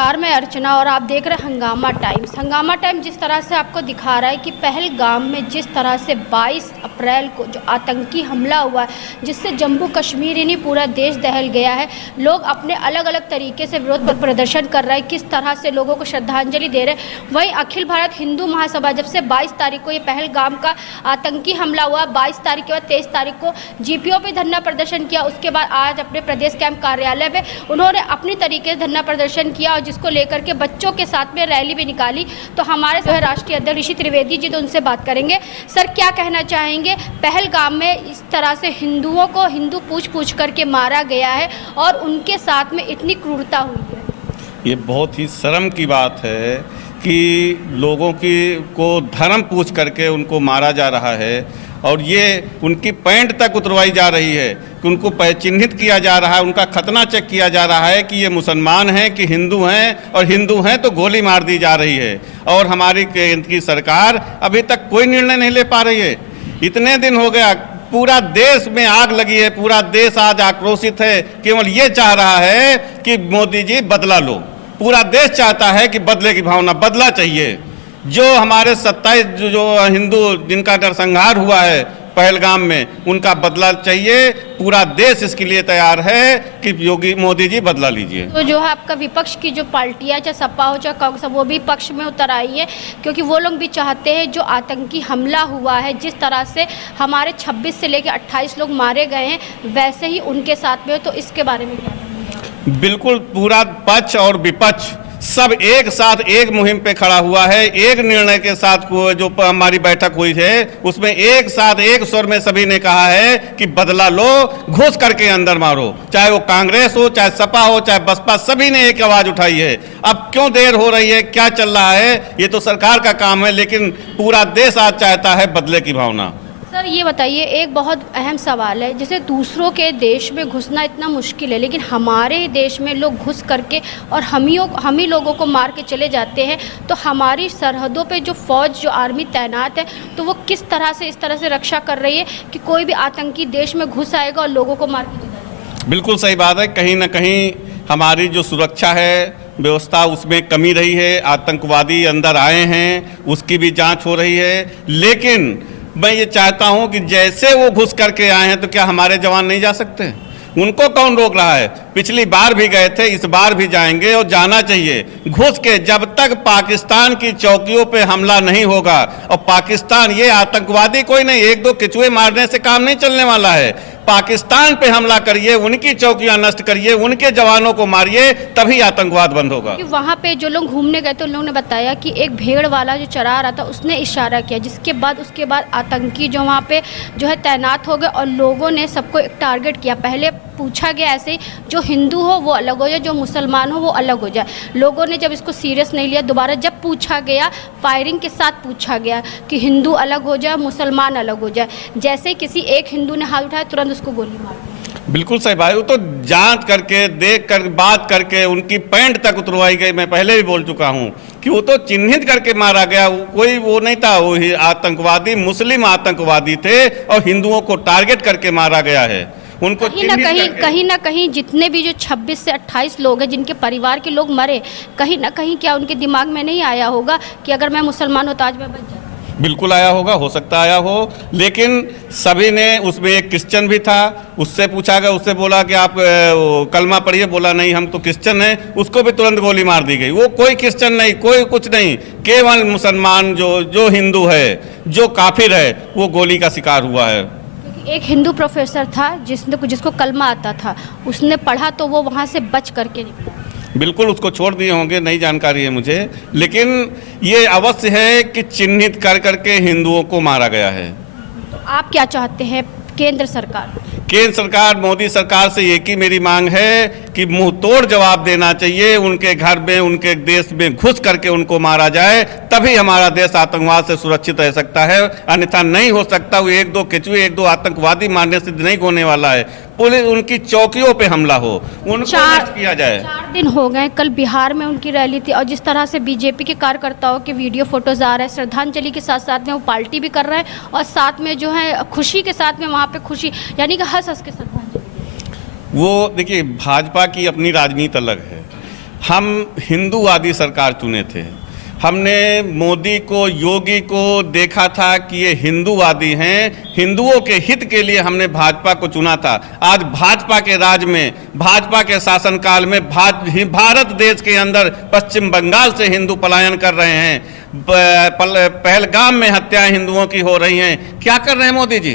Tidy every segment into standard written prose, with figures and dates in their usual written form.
नमस्कार, मैं अर्चना और आप देख रहे हैं हंगामा टाइम्स। हंगामा टाइम्स जिस तरह से आपको दिखा रहा है कि पहलगाम में जिस तरह से 22 अप्रैल को जो आतंकी हमला हुआ है, जिससे जम्मू कश्मीर ही नहीं पूरा देश दहल गया है, लोग अपने अलग अलग तरीके से विरोध प्रदर्शन कर रहे हैं, किस तरह से लोगों को श्रद्धांजलि दे रहे हैं। वहीं अखिल भारत हिंदू महासभा जब से 22 तारीख को ये पहलगाम का आतंकी हमला हुआ, 22 तारीख के बाद 23 तारीख को जीपीओ पे धरना प्रदर्शन किया, उसके बाद आज अपने प्रदेश कैंप कार्यालय में उन्होंने अपनी तरीके से धरना प्रदर्शन किया और जिसको लेकर के बच्चों के साथ में रैली भी निकाली। तो हमारे जो है राष्ट्रीय अध्यक्ष ऋषि त्रिवेदी जी, तो उनसे बात करेंगे। सर, क्या कहना चाहेंगे, पहलगाम में इस तरह से हिंदुओं को हिंदू पूछ करके मारा गया है और उनके साथ में इतनी क्रूरता हुई है? ये बहुत ही शर्म की बात है कि लोगों को धर्म पूछ करके उनको मारा जा रहा है और ये उनकी पैंट तक उतरवाई जा रही है कि उनको चिन्हित किया जा रहा है, उनका खतना चेक किया जा रहा है कि ये मुसलमान हैं कि हिंदू हैं, और हिंदू हैं तो गोली मार दी जा रही है। और हमारी केंद्र की सरकार अभी तक कोई निर्णय नहीं ले पा रही है। इतने दिन हो गया, पूरा देश में आग लगी है, पूरा देश आज आक्रोशित है, केवल ये चाह रहा है कि मोदी जी बदला लो। पूरा देश चाहता है कि बदले की भावना, बदला चाहिए। जो हमारे 27 जो हिंदू जिनका नरसंहार हुआ है पहलगाम में, उनका बदला चाहिए। पूरा देश इसके लिए तैयार है कि योगी मोदी जी बदला लीजिए। तो जो है आपका विपक्ष की जो पार्टियां, चाहे सपा हो चाहे कांग्रेस, वो भी पक्ष में उतर आई है, क्योंकि वो लोग भी चाहते हैं जो आतंकी हमला हुआ है, जिस तरह से हमारे 26 से लेकर 28 लोग मारे गए हैं, वैसे ही उनके साथ में हो। तो इसके बारे में क्या कहेंगे? बिल्कुल, पूरा पक्ष और विपक्ष सब एक साथ एक मुहिम पे खड़ा हुआ है। एक निर्णय के साथ जो हमारी बैठक हुई है उसमें एक साथ एक स्वर में सभी ने कहा है कि बदला लो, घुस करके अंदर मारो। चाहे वो कांग्रेस हो, चाहे सपा हो, चाहे बसपा, सभी ने एक आवाज उठाई है। अब क्यों देर हो रही है, क्या चल रहा है, ये तो सरकार का काम है, लेकिन पूरा देश आज चाहता है बदले की भावना। सर, ये बताइए, एक बहुत अहम सवाल है, जैसे दूसरों के देश में घुसना इतना मुश्किल है, लेकिन हमारे देश में लोग घुस करके और हम ही लोगों को मार के चले जाते हैं। तो हमारी सरहदों पे जो फौज, जो आर्मी तैनात है, तो वो किस तरह से इस तरह से रक्षा कर रही है कि कोई भी आतंकी देश में घुस आएगा और लोगों को मार के चला जाएगा? बिल्कुल सही बात है। कहीं ना कहीं हमारी जो सुरक्षा है, व्यवस्था, उसमें कमी रही है। आतंकवादी अंदर आए हैं, उसकी भी जांच हो रही है, लेकिन मैं ये चाहता हूं कि जैसे वो घुस करके आए हैं तो क्या हमारे जवान नहीं जा सकते? उनको कौन रोक रहा है? पिछली बार भी गए थे, इस बार भी जाएंगे और जाना चाहिए घुस के। जब तक पाकिस्तान की चौकियों पे हमला नहीं होगा, और पाकिस्तान, ये आतंकवादी कोई नहीं, एक दो केचुए मारने से काम नहीं चलने वाला है। पाकिस्तान पे हमला करिए, उनकी चौकियां नष्ट करिए, उनके जवानों को मारिए, तभी आतंकवाद बंद होगा। कि वहाँ पे जो लोग घूमने गए थे उन लोगों ने बताया कि एक भेड़ वाला जो चरा रहा था उसने इशारा किया, जिसके बाद उसके बाद आतंकी जो वहाँ पे जो है तैनात हो गए और लोगों ने सबको एक टारगेट किया। पहले पूछा गया ऐसे ही, जो हिंदू हो वो अलग हो जाए, जो मुसलमान हो वो अलग हो जाए। लोगों ने जब इसको सीरियस नहीं लिया, दोबारा जब पूछा गया, फायरिंग के साथ पूछा गया कि हिंदू अलग हो जाए, मुसलमान अलग हो जाए। जैसे ही किसी एक हिंदू ने हाथ उठाया, तुरंत उसको गोली मार दी। बिल्कुल सही बात। वो तो जांच करके, देख कर, बात करके उनकी पैंट तक उतरवाई गई। मैं पहले भी बोल चुका हूं कि वो तो चिन्हित करके मारा गया। कोई वो नहीं था, वो आतंकवादी मुस्लिम आतंकवादी थे और हिंदुओं को टारगेट करके मारा गया है। उनको कहीं ना कहीं जितने भी जो 26 से 28 लोग हैं जिनके परिवार के लोग मरे, कहीं ना कहीं क्या उनके दिमाग में नहीं आया होगा कि अगर मैं मुसलमान हूं तो आज मैं बच जाऊं? बिल्कुल आया होगा, हो सकता आया हो, लेकिन सभी ने, उसमें एक क्रिश्चियन भी था, उससे पूछा गया, उससे बोला कि आप कलमा पढ़िए, बोला नहीं हम तो क्रिश्चियन हैं, उसको भी तुरंत गोली मार दी गई। वो कोई क्रिश्चियन नहीं, कोई कुछ नहीं, केवल मुसलमान जो हिंदू है, जो काफिर है, वो गोली का शिकार हुआ है। एक हिंदू प्रोफेसर था जिसको कलमा आता था, उसने पढ़ा तो वो वहाँ से बच करके निकला। बिल्कुल, उसको छोड़ दिए होंगे, नहीं जानकारी है मुझे, लेकिन ये अवश्य है कि चिन्हित कर करके हिंदुओं को मारा गया है। तो आप क्या चाहते हैं केंद्र सरकार, मोदी सरकार से एक ही मेरी मांग है कि मुंह तोड़ जवाब देना चाहिए। उनके घर में, उनके देश में घुस करके उनको मारा जाए, तभी हमारा देश आतंकवाद से सुरक्षित रह सकता है, अन्यथा नहीं हो सकता। वो एक दो केचुए, एक दो आतंकवादी मारने से नहीं होने वाला है। पुलिस, उनकी चौकियों पे हमला हो, उनको नष्ट किया जाए। 4 दिन हो गए, कल बिहार में उनकी रैली थी और जिस तरह से बीजेपी के कार्यकर्ताओं के वीडियो फोटोज आ रहे हैं, श्रद्धांजलि के साथ साथ में वो पार्टी भी कर रहे हैं और साथ में जो है खुशी के साथ में वहाँ पे खुशी, यानी कि हंस हंस के श्रद्धांजलि। वो देखिए, भाजपा की अपनी राजनीति अलग है, हम हिंदूवादी सरकार चुने थे। हमने मोदी को, योगी को देखा था कि ये हिंदूवादी हैं, हिंदुओं के हित के लिए हमने भाजपा को चुना था। आज भाजपा के राज में, भाजपा के शासनकाल में भारत देश के अंदर पश्चिम बंगाल से हिंदू पलायन कर रहे हैं, पहलगाम में हत्याएं हिंदुओं की हो रही हैं। क्या कर रहे हैं मोदी जी?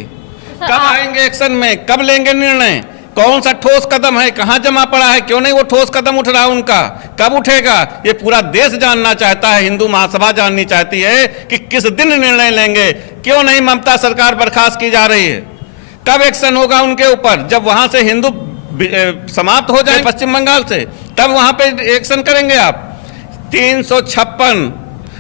कब आएंगे एक्शन में? कब लेंगे निर्णय? कौन सा ठोस कदम है? कहां जमा पड़ा है? क्यों नहीं वो ठोस कदम उठ रहा है उनका? कब उठेगा? ये पूरा देश जानना चाहता है, हिंदू महासभा जाननी चाहती है कि किस दिन निर्णय लेंगे। क्यों नहीं ममता सरकार बर्खास्त की जा रही है? कब एक्शन होगा उनके ऊपर? जब वहां से हिंदू समाप्त हो जाए पश्चिम बंगाल से, तब वहां पे एक्शन करेंगे आप। 356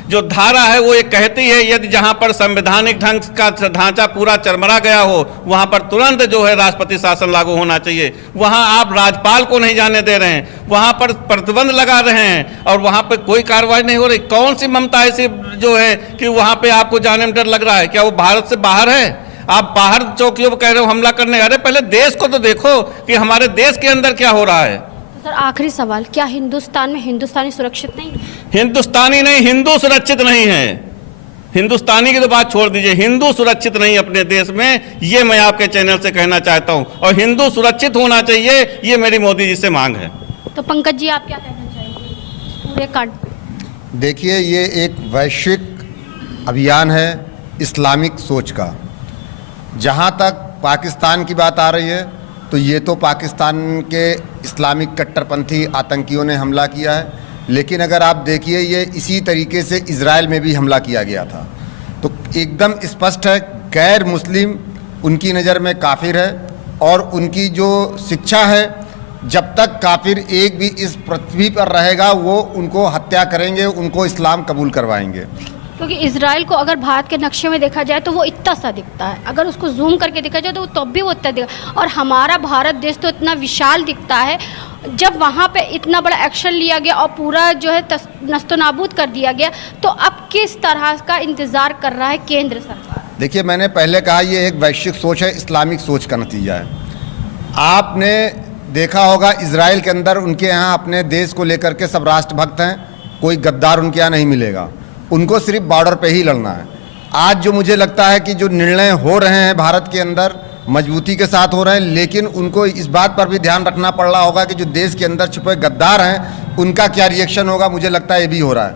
जो धारा है वो ये कहती है यदि जहां पर संवैधानिक ढंग का ढांचा पूरा चरमरा गया हो वहां पर तुरंत जो है राष्ट्रपति शासन लागू होना चाहिए। वहां आप राज्यपाल को नहीं जाने दे रहे हैं, वहां पर प्रतिबंध लगा रहे हैं और वहां पर कोई कार्रवाई नहीं हो रही। कौन सी ममता ऐसी जो है कि वहां पे आपको जाने में डर लग रहा है? क्या वो भारत से बाहर है? आप बाहर चौकियों पर कह रहे हो हमला करने। अरे पहले देश को तो देखो कि हमारे देश के अंदर क्या हो रहा है। सर आखिरी सवाल, क्या हिंदुस्तान में हिंदुस्तानी सुरक्षित नहीं? हिंदुस्तानी नहीं, हिंदू सुरक्षित नहीं है। हिंदुस्तानी की तो बात छोड़ दीजिए, हिंदू सुरक्षित नहीं अपने देश में, ये मैं आपके चैनल से कहना चाहता हूं। और हिंदू सुरक्षित होना चाहिए, ये मेरी मोदी जी से मांग है। तो पंकज जी आप क्या कहना चाहेंगे पूरे कांड पे? देखिए, ये एक वैश्विक अभियान है इस्लामिक सोच का। जहां तक पाकिस्तान की बात आ रही है तो ये तो पाकिस्तान के इस्लामिक कट्टरपंथी आतंकियों ने हमला किया है, लेकिन अगर आप देखिए ये इसी तरीके से इजराइल में भी हमला किया गया था। तो एकदम स्पष्ट है, गैर मुस्लिम उनकी नज़र में काफिर है और उनकी जो शिक्षा है, जब तक काफिर एक भी इस पृथ्वी पर रहेगा वो उनको हत्या करेंगे, उनको इस्लाम कबूल करवाएंगे। क्योंकि इजराइल को अगर भारत के नक्शे में देखा जाए तो वो इतना सा दिखता है, अगर उसको जूम करके देखा जाए तो वो तब भी वो इतना दिखा। और हमारा भारत देश तो इतना विशाल दिखता है, जब वहाँ पे इतना बड़ा एक्शन लिया गया और पूरा जो है नस्तो नाबूद कर दिया गया, तो अब किस तरह का इंतज़ार कर रहा है केंद्र सरकार? देखिए, मैंने पहले कहा ये एक वैश्विक सोच है, इस्लामिक सोच का नतीजा है। आपने देखा होगा इजराइल के अंदर उनके यहाँ अपने देश को लेकर के सब राष्ट्रभक्त हैं, कोई गद्दार उनके यहाँ नहीं मिलेगा, उनको सिर्फ बॉर्डर पे ही लड़ना है। आज जो मुझे लगता है कि जो निर्णय हो रहे हैं भारत के अंदर मजबूती के साथ हो रहे हैं, लेकिन उनको इस बात पर भी ध्यान रखना पड़ रहा होगा कि जो देश के अंदर छुपे गद्दार हैं उनका क्या रिएक्शन होगा। मुझे लगता है ये भी हो रहा है।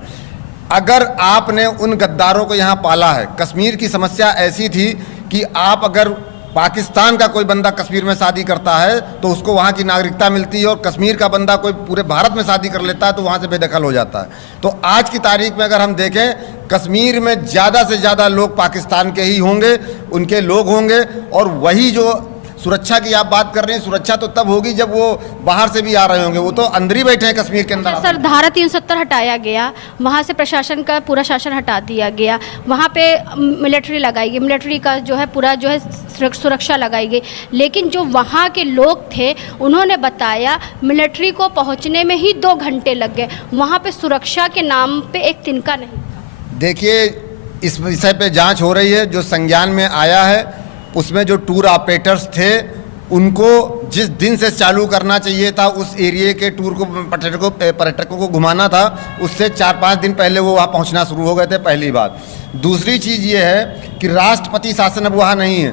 अगर आपने उन गद्दारों को यहाँ पाला है, कश्मीर की समस्या ऐसी थी कि आप अगर पाकिस्तान का कोई बंदा कश्मीर में शादी करता है तो उसको वहाँ की नागरिकता मिलती है, और कश्मीर का बंदा कोई पूरे भारत में शादी कर लेता है तो वहाँ से बेदखल हो जाता है। तो आज की तारीख में अगर हम देखें, कश्मीर में ज़्यादा से ज़्यादा लोग पाकिस्तान के ही होंगे, उनके लोग होंगे। और वही जो सुरक्षा की आप बात कर रहे हैं, सुरक्षा तो तब होगी जब वो बाहर से भी आ रहे होंगे, वो तो अंदर ही बैठे हैं कश्मीर के अंदर। सर धारा 370 हटाया गया, वहाँ से प्रशासन का पूरा शासन हटा दिया गया, वहाँ पे मिलिट्री लगाई गई, मिलिट्री का जो है पूरा जो है सुरक्षा लगाई गई, लेकिन जो वहाँ के लोग थे उन्होंने बताया मिलिट्री को पहुँचने में ही 2 घंटे लग गए, वहाँ पे सुरक्षा के नाम पे एक तिनका नहीं। देखिए, इस विषय पे जांच हो रही है। जो संज्ञान में आया है उसमें जो टूर ऑपरेटर्स थे उनको जिस दिन से चालू करना चाहिए था उस एरिया के टूर को पर्यटकों को घुमाना था, उससे 4-5 दिन पहले वो वहाँ पहुँचना शुरू हो गए थे, पहली बात। दूसरी चीज़ ये है कि राष्ट्रपति शासन अब वहाँ नहीं है।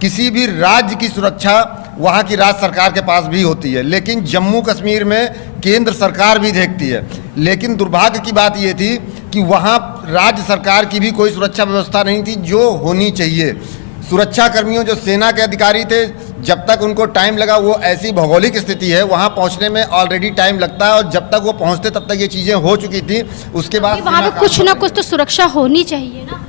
किसी भी राज्य की सुरक्षा वहाँ की राज्य सरकार के पास भी होती है, लेकिन जम्मू कश्मीर में केंद्र सरकार भी देखती है। लेकिन दुर्भाग्य की बात ये थी कि वहाँ राज्य सरकार की भी कोई सुरक्षा व्यवस्था नहीं थी जो होनी चाहिए। सुरक्षा कर्मियों, जो सेना के अधिकारी थे, जब तक उनको टाइम लगा, वो ऐसी भौगोलिक स्थिति है वहाँ पहुँचने में ऑलरेडी टाइम लगता है, और जब तक वो पहुँचते तब तक ये चीज़ें हो चुकी थी। उसके बाद वहाँ पे कुछ ना कुछ तो सुरक्षा होनी चाहिए ना।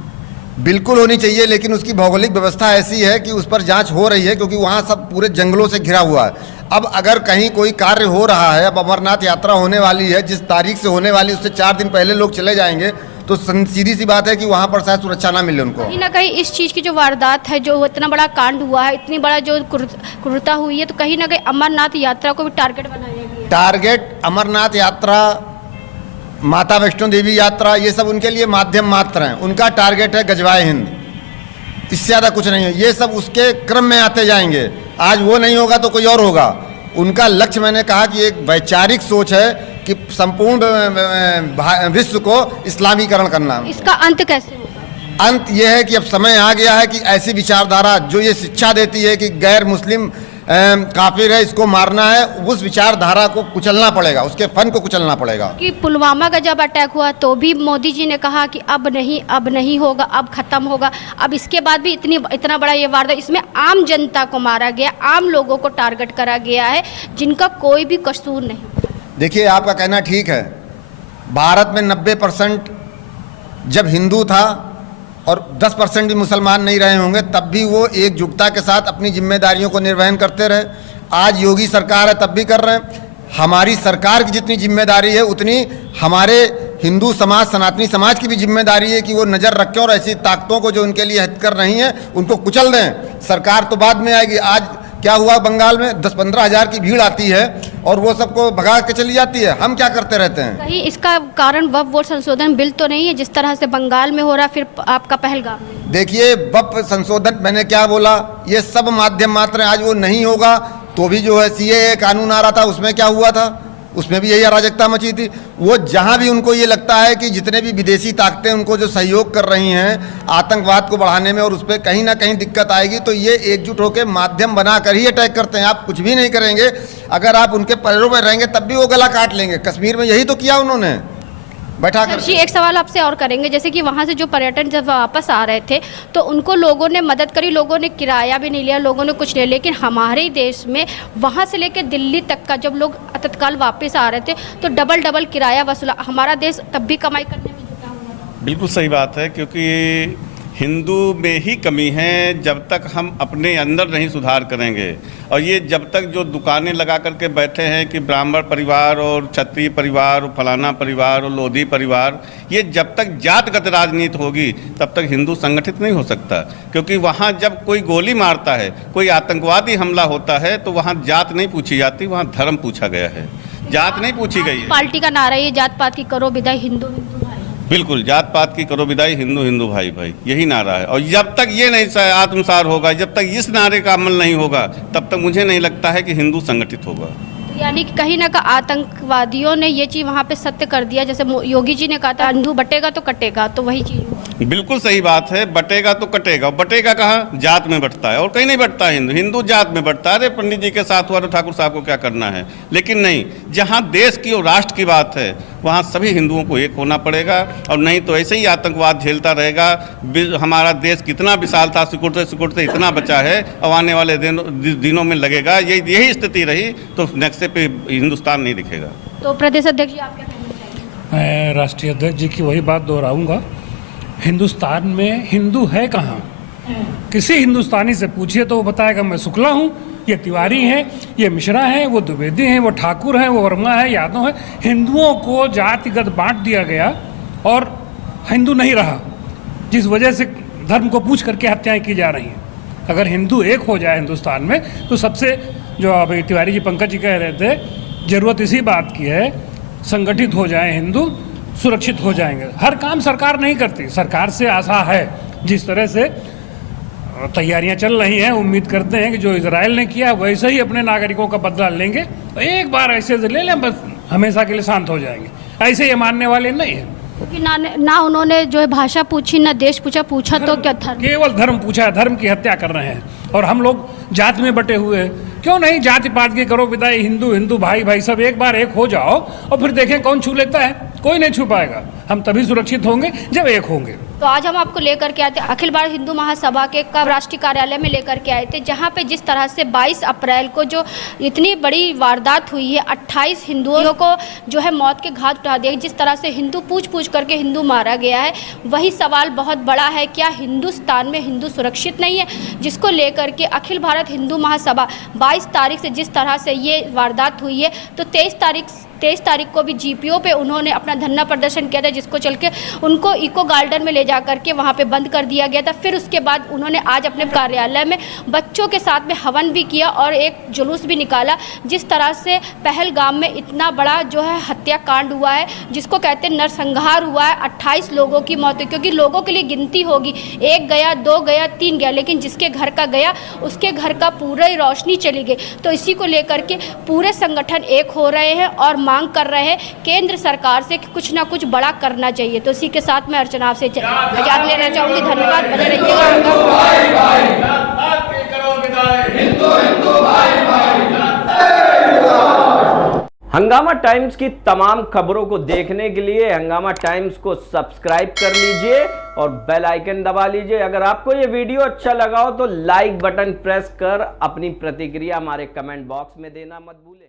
बिल्कुल होनी चाहिए, लेकिन उसकी भौगोलिक व्यवस्था ऐसी है कि उस पर जांच हो रही है, क्योंकि वहाँ सब पूरे जंगलों से घिरा हुआ है। अब अगर कहीं कोई कार्य हो रहा है, अब अमरनाथ यात्रा होने वाली है, जिस तारीख से होने वाली उससे 4 दिन पहले लोग चले जाएंगे, तो सीधी सी बात है कि वहाँ पर शायद सुरक्षा ना मिले उनको। कहीं ना कहीं इस चीज़ की जो वारदात है, जो इतना बड़ा कांड हुआ है, इतनी बड़ा जो क्रूरता हुई है, तो कहीं ना कहीं अमरनाथ यात्रा को भी टारगेट बनाया गया। टारगेट अमरनाथ यात्रा, माता वैष्णो देवी यात्रा, ये सब उनके लिए माध्यम मात्र हैं। उनका टारगेट है गजवाए हिंद, इससे ज़्यादा कुछ नहीं है। ये सब उसके क्रम में आते जाएंगे। आज वो नहीं होगा तो कोई और होगा। उनका लक्ष्य, मैंने कहा कि एक वैचारिक सोच है कि संपूर्ण विश्व को इस्लामीकरण करना। इसका अंत कैसे होगा? अंत यह है कि अब समय आ गया है कि ऐसी विचारधारा जो ये शिक्षा देती है कि गैर मुस्लिम काफिर है, इसको मारना है, उस विचारधारा को कुचलना पड़ेगा, उसके फन को कुचलना पड़ेगा। कि पुलवामा का जब अटैक हुआ तो भी मोदी जी ने कहा कि अब नहीं होगा, अब खत्म होगा। अब इसके बाद भी इतना बड़ा ये वारदात, इसमें आम जनता को मारा गया, आम लोगों को टारगेट करा गया है जिनका कोई भी कसूर नहीं। देखिए, आपका कहना ठीक है, भारत में 90% जब हिंदू था और 10% भी मुसलमान नहीं रहे होंगे, तब भी वो एकजुटता के साथ अपनी जिम्मेदारियों को निर्वहन करते रहे। आज योगी सरकार है, तब भी कर रहे हैं। हमारी सरकार की जितनी जिम्मेदारी है उतनी हमारे हिंदू समाज, सनातनी समाज की भी जिम्मेदारी है कि वो नज़र रखें और ऐसी ताकतों को जो उनके लिए हित कर रही हैं उनको कुचल दें। सरकार तो बाद में आएगी। आज क्या हुआ बंगाल में, 10-15 हज़ार की भीड़ आती है और वो सबको भगा के चली जाती है। हम क्या करते रहते हैं? कहीं इसका कारण वक्फ बोर्ड संशोधन बिल तो नहीं है जिस तरह से बंगाल में हो रहा, फिर आपका पहलगाम में? देखिए, वक्फ संशोधन, मैंने क्या बोला, ये सब माध्यम मात्र है। आज वो नहीं होगा तो भी जो है CAA कानून आ रहा था, उसमें क्या हुआ था, उसमें भी यही अराजकता मची थी। वो जहाँ भी उनको ये लगता है कि जितने भी विदेशी ताकतें उनको जो सहयोग कर रही हैं आतंकवाद को बढ़ाने में और उस पर कहीं ना कहीं दिक्कत आएगी, तो ये एकजुट होकर माध्यम बनाकर ही अटैक करते हैं। आप कुछ भी नहीं करेंगे, अगर आप उनके पैरों में रहेंगे तब भी वो गला काट लेंगे। कश्मीर में यही तो किया उन्होंने, बैठा कर। जी, एक सवाल आपसे और करेंगे, जैसे कि वहाँ से जो पर्यटन जब वापस आ रहे थे तो उनको लोगों ने मदद करी, लोगों ने किराया भी नहीं लिया, लोगों ने कुछ नहीं, लेकिन हमारे देश में वहाँ से लेकर दिल्ली तक का जब लोग तत्काल वापस आ रहे थे तो डबल किराया वसूला। हमारा देश तब भी कमाई करने में जुटा हुआ था। बिल्कुल सही बात है, क्योंकि हिंदू में ही कमी है जब तक हम अपने अंदर नहीं सुधार करेंगे। और ये जब तक जो दुकानें लगा करके बैठे हैं कि ब्राह्मण परिवार और क्षत्रिय परिवार और फलाना परिवार और लोधी परिवार, ये जब तक जातगत राजनीति होगी तब तक हिंदू संगठित नहीं हो सकता। क्योंकि वहाँ जब कोई गोली मारता है, कोई आतंकवादी हमला होता है, तो वहाँ जात नहीं पूछी जाती, वहाँ धर्म पूछा गया है, जात नहीं पूछी गई है। पार्टी का नारा ये जात पात की करो विदाई, हिंदू हिंदू भाई। बिल्कुल, जात पात की करो विदाई, हिंदू हिंदू भाई भाई, यही नारा है। और जब तक ये नहीं आत्मसार होगा, जब तक इस नारे का अमल नहीं होगा, तब तक मुझे नहीं लगता है कि हिंदू संगठित होगा। यानी कि कहीं ना कहीं आतंकवादियों ने ये चीज़ वहाँ पे सत्य कर दिया, जैसे योगी जी ने कहा था हिंदू बटेगा तो कटेगा, तो वही चीज़। बिल्कुल सही बात है, बटेगा तो कटेगा। बटेगा कहाँ? जात में बटता है और कहीं नहीं बटता है। हिंदू जात में बटता है। अरे पंडित जी के साथ हुआ तो ठाकुर साहब को क्या करना है? लेकिन नहीं, जहाँ देश की और राष्ट्र की बात है वहाँ सभी हिंदुओं को एक होना पड़ेगा, और नहीं तो ऐसे ही आतंकवाद झेलता रहेगा। हमारा देश कितना विशाल था, सिकुड़ते सिकुड़ते इतना बचा है, और आने वाले दिनों में लगेगा यही स्थिति रही तो नक्शे पे हिंदुस्तान नहीं दिखेगा। तो प्रदेश अध्यक्ष जी, आप क्या कहना चाहेंगे? मैं राष्ट्रीय अध्यक्ष जी की वही बात दोहराऊंगा, हिंदुस्तान में हिंदू है कहाँ? किसी हिंदुस्तानी से पूछिए तो वो बताएगा मैं शुक्ला हूँ, ये तिवारी हैं, ये मिश्रा हैं, वो द्विवेदी हैं, वो ठाकुर हैं, वो वर्मा है, यादव है। हिंदुओं को जातिगत बांट दिया गया और हिंदू नहीं रहा, जिस वजह से धर्म को पूछ करके हत्याएं की जा रही हैं। अगर हिंदू एक हो जाए हिंदुस्तान में तो सबसे, जो अभी तिवारी जी, पंकज जी कह रहे थे, ज़रूरत इसी बात की है, संगठित हो जाए हिंदू, सुरक्षित हो जाएंगे। हर काम सरकार नहीं करती, सरकार से आशा है। जिस तरह से तैयारियां चल रही हैं, उम्मीद करते हैं कि जो इजराइल ने किया वैसे ही अपने नागरिकों का बदला लेंगे। तो एक बार ऐसे से ले लें, बस हमेशा के लिए शांत हो जाएंगे। ऐसे ये मानने वाले नहीं हैं, क्योंकि ना उन्होंने जो है भाषा पूछी, ना देश पूछा तो क्या धर्म? केवल धर्म पूछा है, धर्म की हत्या कर रहे हैं। और हम लोग जात में बटे हुए हैं। क्यों नहीं जाति पात की करो विदाई, हिंदू हिंदू भाई भाई सब एक बार एक हो जाओ और फिर देखें कौन छू लेता है। कोई नहीं छू पाएगा। हम तभी सुरक्षित होंगे जब एक होंगे। तो आज हम आपको लेकर के आए थे अखिल भारत हिंदू महासभा के राष्ट्रीय कार्यालय में लेकर के आए थे, जहां पे जिस तरह से 22 अप्रैल को जो इतनी बड़ी वारदात हुई है, 28 हिंदुओं को जो है मौत के घाट उठा दिया, जिस तरह से हिंदू पूछ करके हिंदू मारा गया है, वही सवाल बहुत बड़ा है, क्या हिंदुस्तान में हिंदू सुरक्षित नहीं है? जिसको लेकर के अखिल भारत हिंदू महासभा 22 तारीख से जिस तरह से ये वारदात हुई है, तो 23 तारीख को भी GPO पे उन्होंने अपना धरना प्रदर्शन किया था, जिसको चल के उनको इको गार्डन में ले जा करके वहाँ पे बंद कर दिया गया था। फिर उसके बाद उन्होंने आज अपने कार्यालय में बच्चों के साथ में हवन भी किया और एक जुलूस भी निकाला। जिस तरह से पहलगाम में इतना बड़ा जो है हत्याकांड हुआ है, जिसको कहते हैं नरसंहार हुआ है, 28 लोगों की मौत है। क्योंकि लोगों के लिए गिनती होगी, 1 गया, 2 गया, 3 गया, लेकिन जिसके घर का गया उसके घर का पूरा ही रोशनी चली गई। तो इसी को लेकर के पूरे संगठन एक हो रहे हैं और मांग कर रहे हैं केंद्र सरकार से कि कुछ ना कुछ बड़ा करना चाहिए। तो इसी के साथ मैं अर्चना आपसे इजाज़त लेना चाहूँगी। धन्यवाद, बने रहिएगा। हंगामा टाइम्स की तमाम खबरों को देखने के लिए हंगामा टाइम्स को सब्सक्राइब कर लीजिए और बेल आइकन दबा लीजिए। अगर आपको ये वीडियो अच्छा लगा हो तो लाइक बटन प्रेस कर अपनी प्रतिक्रिया हमारे कमेंट बॉक्स में देना मत भूलें।